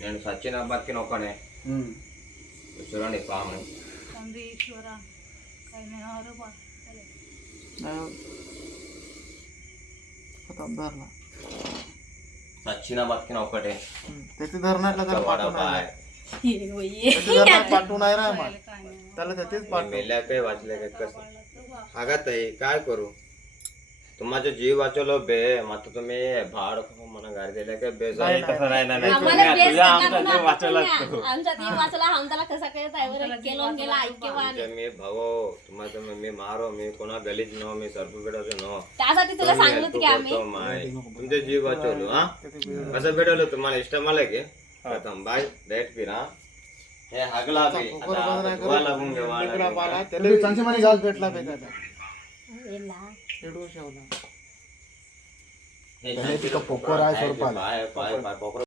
నేను సచిన బతికి నొక్కనే చూడండి పాము తండ్రి ఈశ్వర కైనవారు సచిన బతికిన ఒకటే त्याची धरणातला जरा वडा पाठवून पाय आहे. त्याची धरणात पाठवून आहे रे मग. त्याला त्याचीच पाठवून. मेल्या काय वाचल्या काय कसं हागात आहे काय करू तुमचा जीव वाचवलो बे मग तुम्ही भाड म्हणा गाडी दिल्या काय बे नाही, तसं नाही नाही आम्हाला नाही. बेस तुझ्या करणार आमचा ना जीव वाचवला आपण. आमचा जीव वाचला आमच्याला कसा काय ड्रायव्हर केलो गेला ऐक्यवान म्हणजे मी भाऊ तुम्हाला मी मारो मी कोणा गलीज नो मी सरपंच नो त्यासाठी तुला सांगलं होतं की आम्ही तुमचे जीव वाचवलो हा कसं भेटवलं तुम्हाला इष्ट मला की प्रथम बाय डेट पिरा हे हागला बी आता धुवा लागून घेवा लेकरा बाळा, त्याला चांगली मला घास भेटला पाहिजे आता. येला. खेळून ठेवला. हे त्याने तिका पोकर आहे स्वरूपाला. पाय पाय पाय पोकर